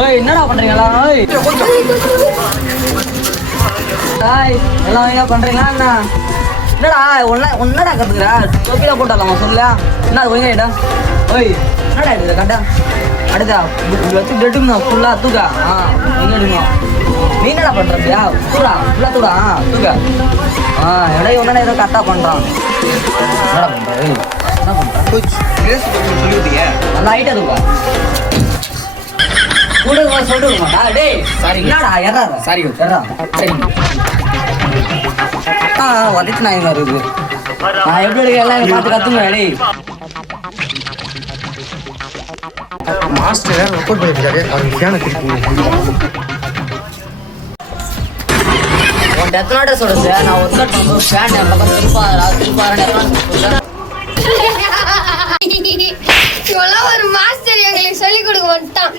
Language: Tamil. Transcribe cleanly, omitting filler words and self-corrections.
ஓய் என்னடா பண்றீங்களா? ஓய் ஹாய் எல்லாம் என்ன பண்றீங்களா? என்னடா ஒன்னடா கத்துக்கிறா? தொப்பில போட்டாலாமா சொல்ல? என்ன அது ஒழுங்கா இடம்? ஓய் என்னடா இது கண்டா? அடுத்தா வச்சு டெட்டுங்க ஃபுல்லா தூக்கா. எங்க எடுங்க? நீ என்னடா பண்றியா? தூடா ஃபுல்லா தூடா தூக்கா. இடையே ஒன்னா ஏதோ கரெக்டா பண்றான். என்னடா பண்ற? என்ன பண்ற? சொல்லிவிட்டீங்க நல்லா ஹைட்டா தூக்கா. கூட சொல்லிட்டு மாட்டா டேய். சாரி என்னடா எறா சாரி எறா சரி. வந்துட்டு நான் இங்க இருக்குது. நான் எப்படி இருக்க எல்லாம் பார்த்து கத்துங்க டேய். மாஸ்டர் ரெக்கார்ட் பண்ணிருக்காரு. அவருக்கு ஃபேனை திருப்பி உன் டெத் நோட்ட சொல்லுது. நான் ஒரு நாள் வந்து ஃபேன் என் பக்கம் திருப்பாரா ஒரு மாஸ்டர் எங்களுக்கு சொல்லிக் கொடுக்க மாட்டான்.